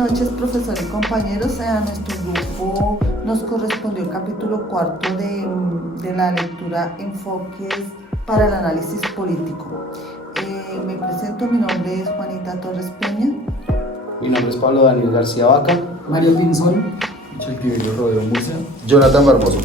noches, profesor y compañeros. A nuestro grupo nos correspondió el capítulo cuarto de la lectura Enfoques para el análisis político. Me presento, mi nombre es Juanita Torres Peña. Mi nombre es Pablo Daniel García Vaca. Mario Pinzón. Michel Crivello Rodero Murcia. Jonathan Barboso.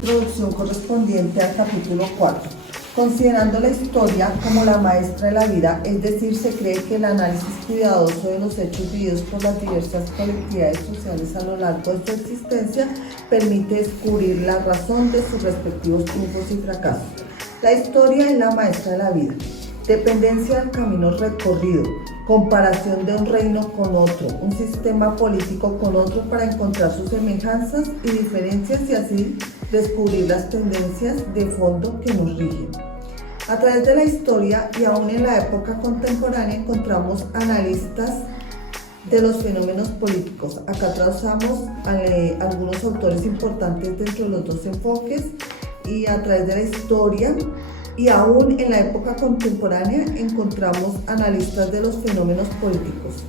Introducción correspondiente al capítulo 4. Considerando la historia como la maestra de la vida, es decir, se cree que el análisis cuidadoso de los hechos vividos por las diversas colectividades sociales a lo largo de su existencia permite descubrir la razón de sus respectivos triunfos y fracasos. La historia es la maestra de la vida. Dependencia del camino recorrido, comparación de un reino con otro, un sistema político con otro para encontrar sus semejanzas y diferencias y así descubrir las tendencias de fondo que nos rigen. A través de la historia y aún en la época contemporánea encontramos analistas de los fenómenos políticos. Acá trazamos algunos autores importantes dentro de los dos enfoques y a través de la historia y aún en la época contemporánea encontramos analistas de los fenómenos políticos.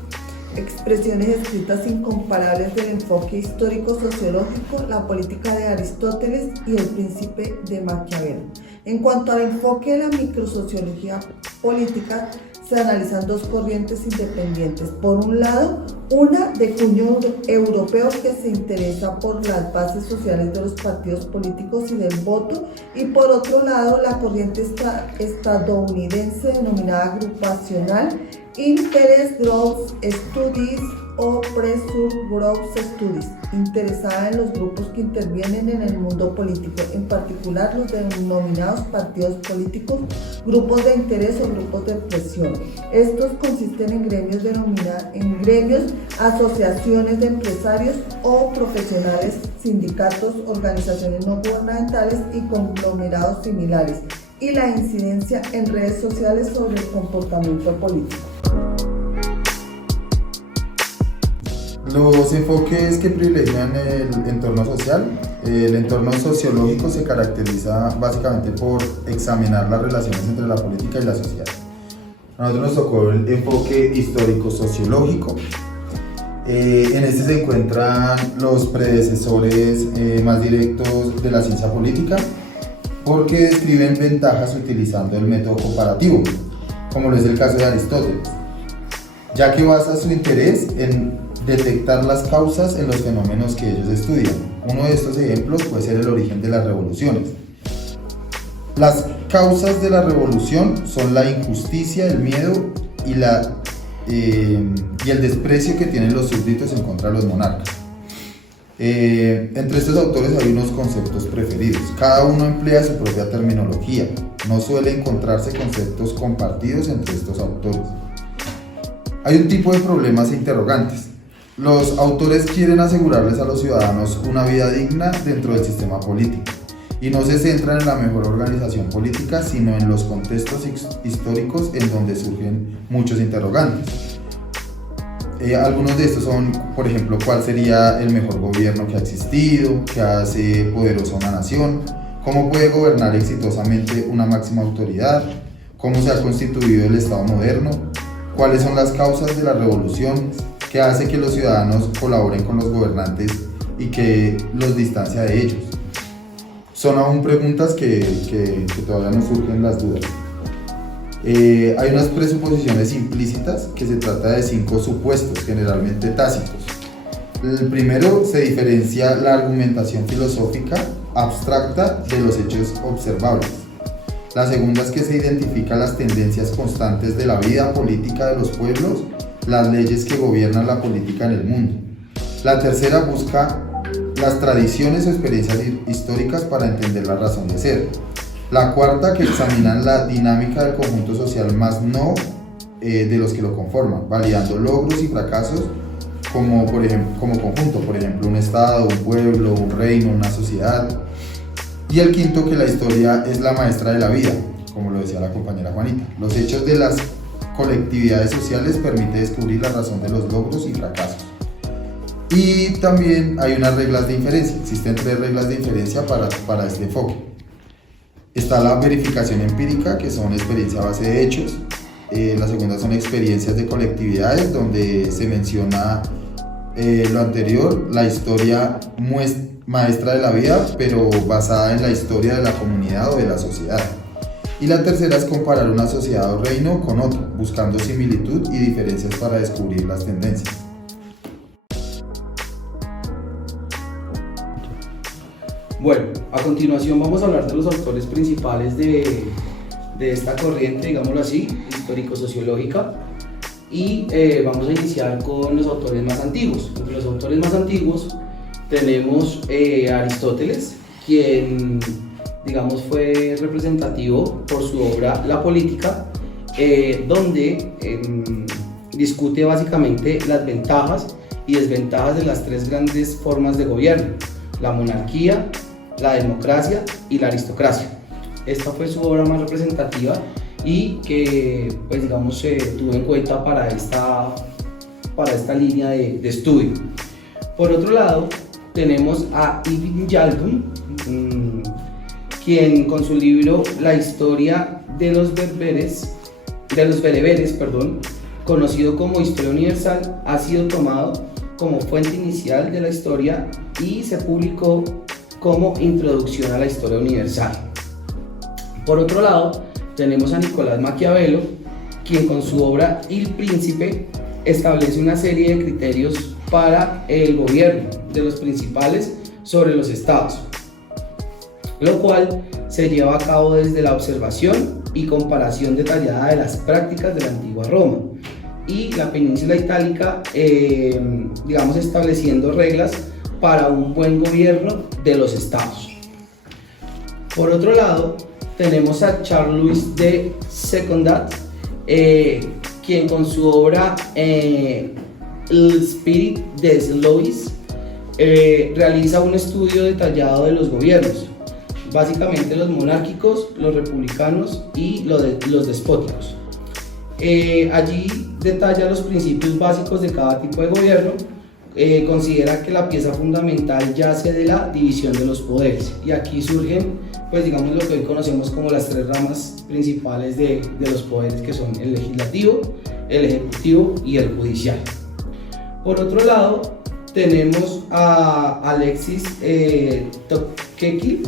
Expresiones escritas incomparables del enfoque histórico-sociológico, la política de Aristóteles y el príncipe de Maquiavelo. En cuanto al enfoque de la microsociología política, se analizan dos corrientes independientes. Por un lado, una de cuño europeo que se interesa por las bases sociales de los partidos políticos y del voto, y por otro lado, la corriente estadounidense denominada agrupacional Interest Group Studies o Pressure Group Studies, interesada en los grupos que intervienen en el mundo político, en particular los denominados partidos políticos, grupos de interés o grupos de presión. Estos consisten en gremios, asociaciones de empresarios o profesionales, sindicatos, organizaciones no gubernamentales y conglomerados similares, y la incidencia en redes sociales sobre el comportamiento político. Los enfoques que privilegian el entorno social. El entorno sociológico se caracteriza básicamente por examinar las relaciones entre la política y la sociedad. A nosotros nos tocó el enfoque histórico-sociológico. En este se encuentran los predecesores más directos de la ciencia política, porque describen ventajas utilizando el método comparativo, como lo es el caso de Aristóteles, ya que basa su interés en detectar las causas en los fenómenos que ellos estudian. Uno de estos ejemplos puede ser el origen de las revoluciones. Las causas de la revolución son la injusticia, el miedo y el desprecio que tienen los súbditos en contra de los monarcas. Entre estos autores hay unos conceptos preferidos. Cada uno emplea su propia terminología. No suele encontrarse conceptos compartidos entre estos autores. Hay un tipo de problemas e interrogantes. Los autores quieren asegurarles a los ciudadanos una vida digna dentro del sistema político y no se centran en la mejor organización política, sino en los contextos históricos en donde surgen muchos interrogantes. Algunos de estos son, por ejemplo, cuál sería el mejor gobierno que ha existido, qué hace poderosa una nación, cómo puede gobernar exitosamente una máxima autoridad, cómo se ha constituido el Estado moderno, cuáles son las causas de la revolución, qué hace que los ciudadanos colaboren con los gobernantes y que los distancia de ellos. Son aún preguntas que todavía nos surgen las dudas. Hay unas presuposiciones implícitas que se trata de 5 supuestos, generalmente tácitos. El primero se diferencia la argumentación filosófica abstracta de los hechos observables. La segunda es que se identifican las tendencias constantes de la vida política de los pueblos, las leyes que gobiernan la política en el mundo. La tercera busca las tradiciones o experiencias históricas para entender la razón de ser. La cuarta, que examinan la dinámica del conjunto social más no de los que lo conforman, validando logros y fracasos como conjunto, por ejemplo, un estado, un pueblo, un reino, una sociedad. Y el quinto, que la historia es la maestra de la vida, como lo decía la compañera Juanita. Los hechos de las colectividades sociales permiten descubrir la razón de los logros y fracasos. Y también hay unas reglas de inferencia. Existen 3 reglas de inferencia para este enfoque. Está la verificación empírica, que son experiencia a base de hechos, La segunda son experiencias de colectividades, donde se menciona lo anterior, la historia maestra de la vida, pero basada en la historia de la comunidad o de la sociedad. Y la tercera es comparar una sociedad o reino con otro, buscando similitud y diferencias para descubrir las tendencias. Bueno, a continuación vamos a hablar de los autores principales de esta corriente, digámoslo así, histórico-sociológica, y vamos a iniciar con los autores más antiguos. Entre los autores más antiguos tenemos a Aristóteles, quien, digamos, fue representativo por su obra La Política, donde discute básicamente las ventajas y desventajas de las tres grandes formas de gobierno: la monarquía, la democracia y la aristocracia. Esta fue su obra más representativa y que, pues, digamos, se tuvo en cuenta para esta línea de estudio. Por otro lado, tenemos a Ibn Khaldun, quien con su libro La historia de los bereberes, conocido como Historia Universal, ha sido tomado como fuente inicial de la historia y se publicó como introducción a la historia universal. Por otro lado, tenemos a Nicolás Maquiavelo, quien con su obra Il Príncipe establece una serie de criterios para el gobierno de los principales sobre los estados, lo cual se lleva a cabo desde la observación y comparación detallada de las prácticas de la antigua Roma y la península itálica, digamos, estableciendo reglas para un buen gobierno de los estados. Por otro lado, tenemos a Charles-Louis de Secondat, quien con su obra El Spirit des Lois realiza un estudio detallado de los gobiernos, básicamente los monárquicos, los republicanos y los despóticos. Allí detalla los principios básicos de cada tipo de gobierno. Considera que la pieza fundamental yace de la división de los poderes, y aquí surgen, pues, digamos, lo que hoy conocemos como las tres ramas principales de los poderes, que son el legislativo, el ejecutivo y el judicial. Por otro lado, tenemos a Alexis Tocqueville,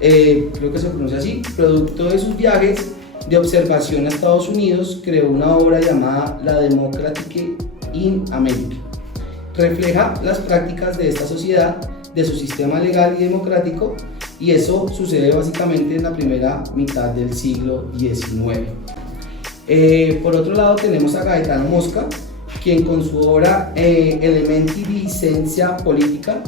creo que se pronuncia así. Producto de sus viajes de observación a Estados Unidos, creó una obra llamada La Démocratie in America. Refleja las prácticas de esta sociedad, de su sistema legal y democrático, y eso sucede básicamente en la primera mitad del siglo XIX. Por otro lado, tenemos a Gaetano Mosca, quien con su obra Elementi di Scienza Politica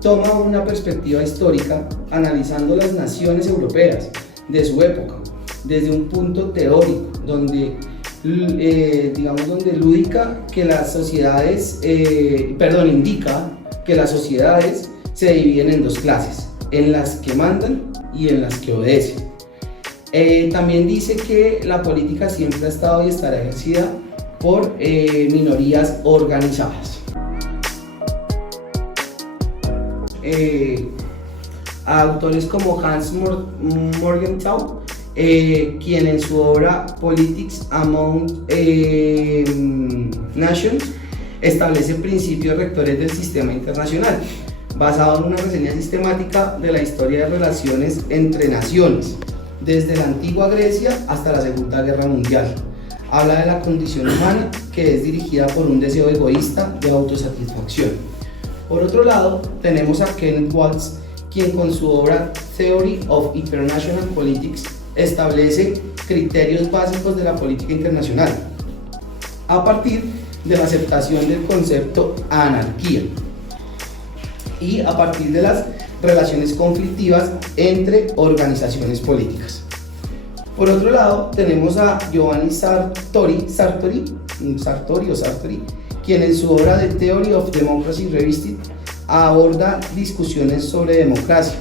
toma una perspectiva histórica analizando las naciones europeas de su época desde un punto teórico, donde indica que las sociedades se dividen en dos clases: en las que mandan y en las que obedecen. También dice que la política siempre ha estado y estará ejercida por minorías organizadas. Autores como Hans Morgenthau, quien en su obra Politics Among Nations establece principios rectores del sistema internacional, basado en una reseña sistemática de la historia de relaciones entre naciones, desde la antigua Grecia hasta la Segunda Guerra Mundial. Habla de la condición humana, que es dirigida por un deseo egoísta de autosatisfacción. Por otro lado, tenemos a Kenneth Waltz, quien con su obra Theory of International Politics establece criterios básicos de la política internacional a partir de la aceptación del concepto anarquía y a partir de las relaciones conflictivas entre organizaciones políticas. Por otro lado, tenemos a Giovanni Sartori, quien en su obra The Theory of Democracy Revisited aborda discusiones sobre democracia,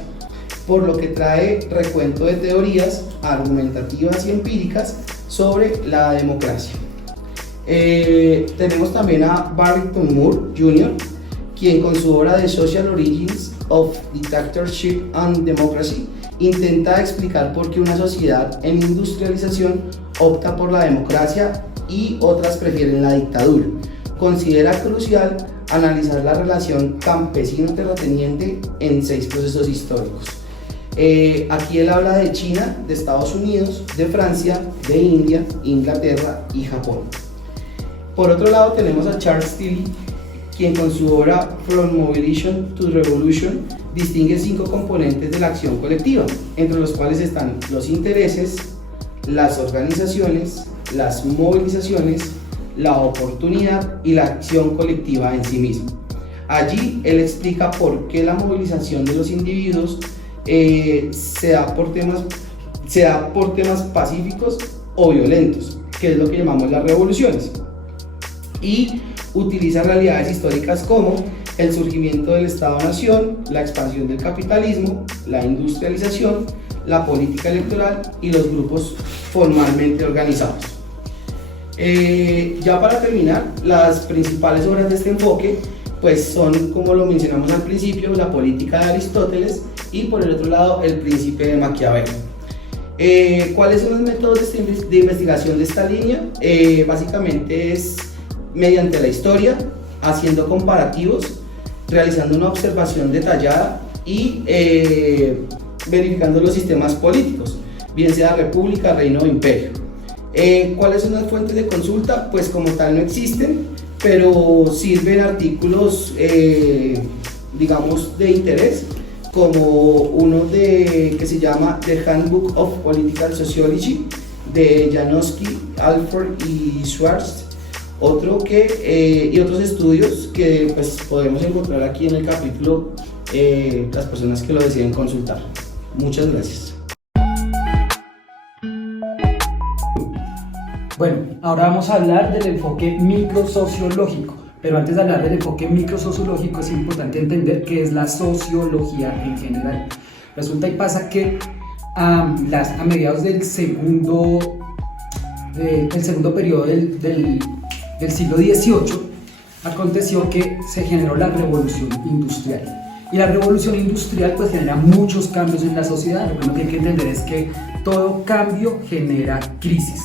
por lo que trae recuento de teorías argumentativas y empíricas sobre la democracia. Tenemos también a Barrington Moore Jr., quien con su obra The Social Origins of Dictatorship and Democracy intenta explicar por qué una sociedad en industrialización opta por la democracia y otras prefieren la dictadura. Considera crucial analizar la relación campesino-terrateniente en 6 procesos históricos. Aquí él habla de China, de Estados Unidos, de Francia, de India, Inglaterra y Japón. Por otro lado tenemos a Charles Tilly, quien con su obra From Mobilization to Revolution distingue 5 componentes de la acción colectiva, entre los cuales están los intereses, las organizaciones, las movilizaciones, la oportunidad y la acción colectiva en sí misma. Allí él explica por qué la movilización de los individuos se da por temas pacíficos o violentos, que es lo que llamamos las revoluciones, y utiliza realidades históricas como el surgimiento del Estado-Nación, la expansión del capitalismo, la industrialización, la política electoral y los grupos formalmente organizados. Ya para terminar, las principales obras de este enfoque pues son, como lo mencionamos al principio, la política de Aristóteles y por el otro lado el Príncipe de Maquiavelo. ¿Cuáles son los métodos de investigación de esta línea? Básicamente es mediante la historia, haciendo comparativos, realizando una observación detallada y verificando los sistemas políticos, bien sea república, reino o imperio. ¿Cuáles son las fuentes de consulta? Pues como tal no existen, pero sirven artículos, digamos, de interés, como uno que se llama The Handbook of Political Sociology, de Janowski, Alford y Schwartz, y otros estudios que pues, podemos encontrar aquí en el capítulo, las personas que lo deciden consultar. Muchas gracias. Bueno, ahora vamos a hablar del enfoque microsociológico, pero antes de hablar del enfoque microsociológico es importante entender qué es la sociología en general. Resulta y pasa que a mediados del segundo periodo del siglo XVIII aconteció que se generó la revolución industrial. Y la revolución industrial pues genera muchos cambios en la sociedad. Lo primero que hay que entender es que todo cambio genera crisis.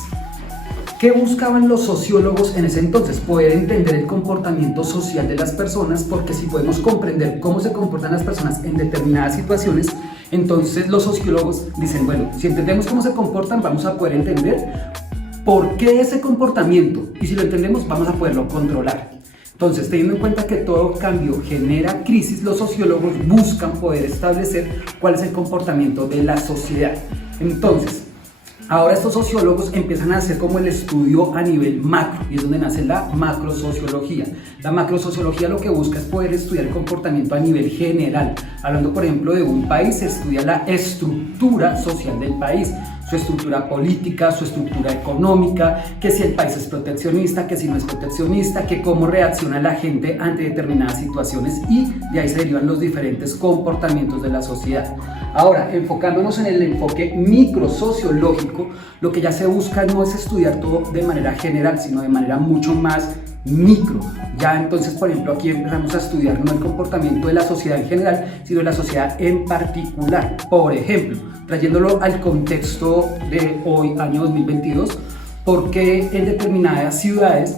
¿Qué buscaban los sociólogos en ese entonces? Poder entender el comportamiento social de las personas, porque si podemos comprender cómo se comportan las personas en determinadas situaciones, entonces los sociólogos dicen, bueno, si entendemos cómo se comportan, vamos a poder entender por qué ese comportamiento, y si lo entendemos, vamos a poderlo controlar. Entonces, teniendo en cuenta que todo cambio genera crisis, los sociólogos buscan poder establecer cuál es el comportamiento de la sociedad. Entonces, ahora estos sociólogos empiezan a hacer como el estudio a nivel macro, y es donde nace la macrosociología. La macrosociología lo que busca es poder estudiar el comportamiento a nivel general. Hablando, por ejemplo, de un país, se estudia la estructura social del país, su estructura política, su estructura económica, que si el país es proteccionista, que si no es proteccionista, que cómo reacciona la gente ante determinadas situaciones, y de ahí se derivan los diferentes comportamientos de la sociedad. Ahora, enfocándonos en el enfoque microsociológico, lo que ya se busca no es estudiar todo de manera general, sino de manera mucho más micro. Ya entonces, por ejemplo, aquí empezamos a estudiar no el comportamiento de la sociedad en general, sino de la sociedad en particular. Por ejemplo, trayéndolo al contexto de hoy, año 2022, porque en determinadas ciudades,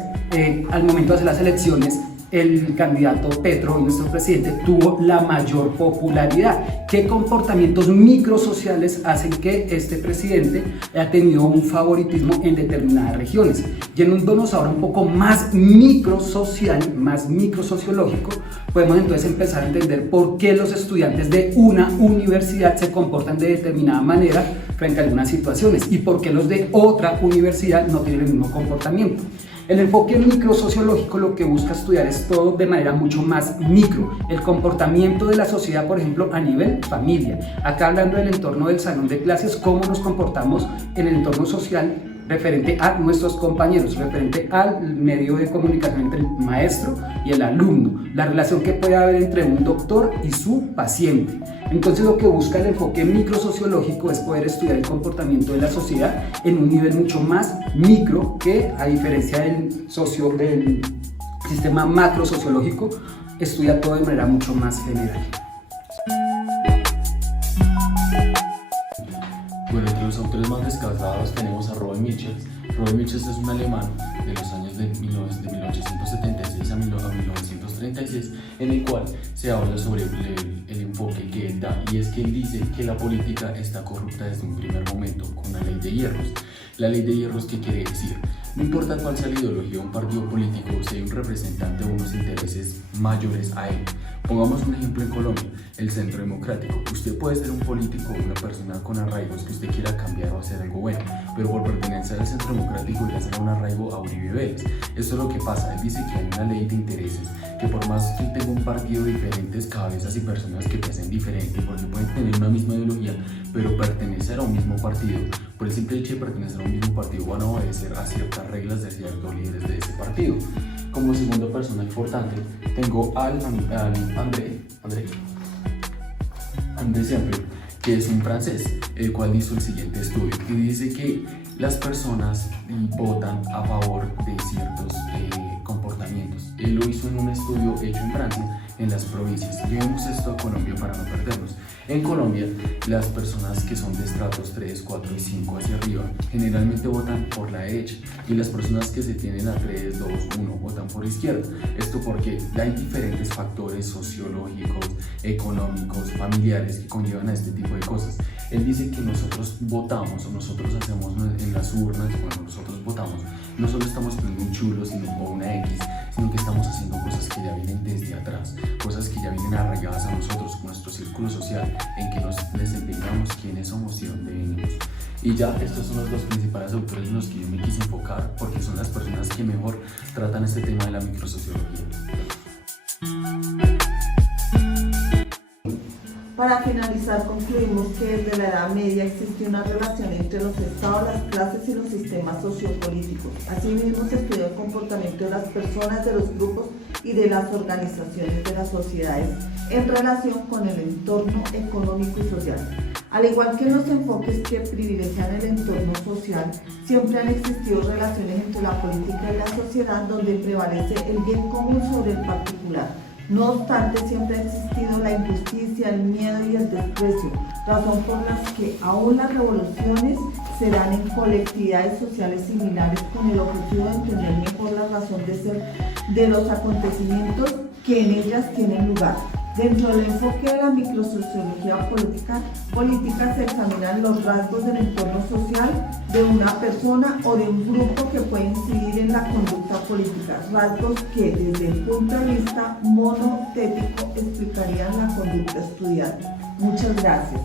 al momento de hacer las elecciones, el candidato Petro, nuestro presidente, tuvo la mayor popularidad. ¿Qué comportamientos microsociales hacen que este presidente haya tenido un favoritismo en determinadas regiones? Yéndonos ahora un poco más microsocial, más microsociológico, podemos entonces empezar a entender por qué los estudiantes de una universidad se comportan de determinada manera frente a algunas situaciones y por qué los de otra universidad no tienen el mismo comportamiento. El enfoque microsociológico lo que busca estudiar es todo de manera mucho más micro, el comportamiento de la sociedad, por ejemplo, a nivel familia. Acá hablando del entorno del salón de clases, cómo nos comportamos en el entorno social referente a nuestros compañeros, referente al medio de comunicación entre el maestro y el alumno, la relación que puede haber entre un doctor y su paciente. Entonces lo que busca el enfoque microsociológico es poder estudiar el comportamiento de la sociedad en un nivel mucho más micro que, a diferencia del sistema macrosociológico, estudia todo de manera mucho más general. Michels. Robert Michels es un alemán de los años de 1876 a 1936, en el cual se habla sobre el enfoque que él da, y es que él dice que la política está corrupta desde un primer momento con la ley de hierros. La ley de hierros, ¿qué quiere decir? No importa cuál sea la ideología de un partido político, si hay un representante de unos intereses mayores a él. Pongamos un ejemplo en Colombia, el Centro Democrático. Usted puede ser un político o una persona con arraigos que usted quiera cambiar o hacer algo bueno, pero por pertenecer al Centro Democrático ya será un arraigo a Uribe Vélez. Esto es lo que pasa. Él dice que hay una ley de intereses, que por más que tenga un partido de diferentes cabezas y personas que piensen diferente, porque pueden tener una misma ideología, pero pertenecer a un mismo partido, por el simple hecho de pertenecer a un mismo partido, van a obedecer a ciertas reglas de ciertos líderes de ese partido. Como segunda persona importante, tengo al André Semple, que es un francés, el cual hizo el siguiente estudio y dice que las personas votan a favor de ciertos comportamientos. Él lo hizo en un estudio hecho en Francia, en las provincias. Llevemos esto a Colombia para no perdernos. En Colombia, las personas que son de estratos 3, 4 y 5 hacia arriba generalmente votan por la derecha, y las personas que se tienen a 3, 2, 1 votan por la izquierda. Esto porque hay diferentes factores sociológicos, económicos, familiares que conllevan a este tipo de cosas. Él dice que nosotros votamos, o nosotros hacemos en las urnas, cuando nosotros votamos, no solo estamos poniendo un chulo o una X, sino que estamos haciendo cosas que ya vienen desde atrás, cosas que ya vienen arraigadas a nosotros, con nuestro círculo social, en que nos desempeñamos, quiénes somos y dónde venimos. Y ya, estos son los dos principales autores en los que yo me quise enfocar, porque son las personas que mejor tratan este tema de la microsociología. Para finalizar, concluimos que desde la Edad Media existió una relación entre los estados, las clases y los sistemas sociopolíticos. Asimismo, se estudió el comportamiento de las personas, de los grupos y de las organizaciones de las sociedades en relación con el entorno económico y social. Al igual que en los enfoques que privilegian el entorno social, siempre han existido relaciones entre la política y la sociedad donde prevalece el bien común sobre el particular. No obstante, siempre ha existido la injusticia, el miedo y el desprecio, razón por las que aún las revoluciones se dan en colectividades sociales similares con el objetivo de entender mejor la razón de ser de los acontecimientos que en ellas tienen lugar. Dentro del enfoque de la microsociología política se examinan los rasgos del entorno social de una persona o de un grupo que puede incidir en la conducta política, rasgos que desde el punto de vista monotético explicarían la conducta estudiada. Muchas gracias.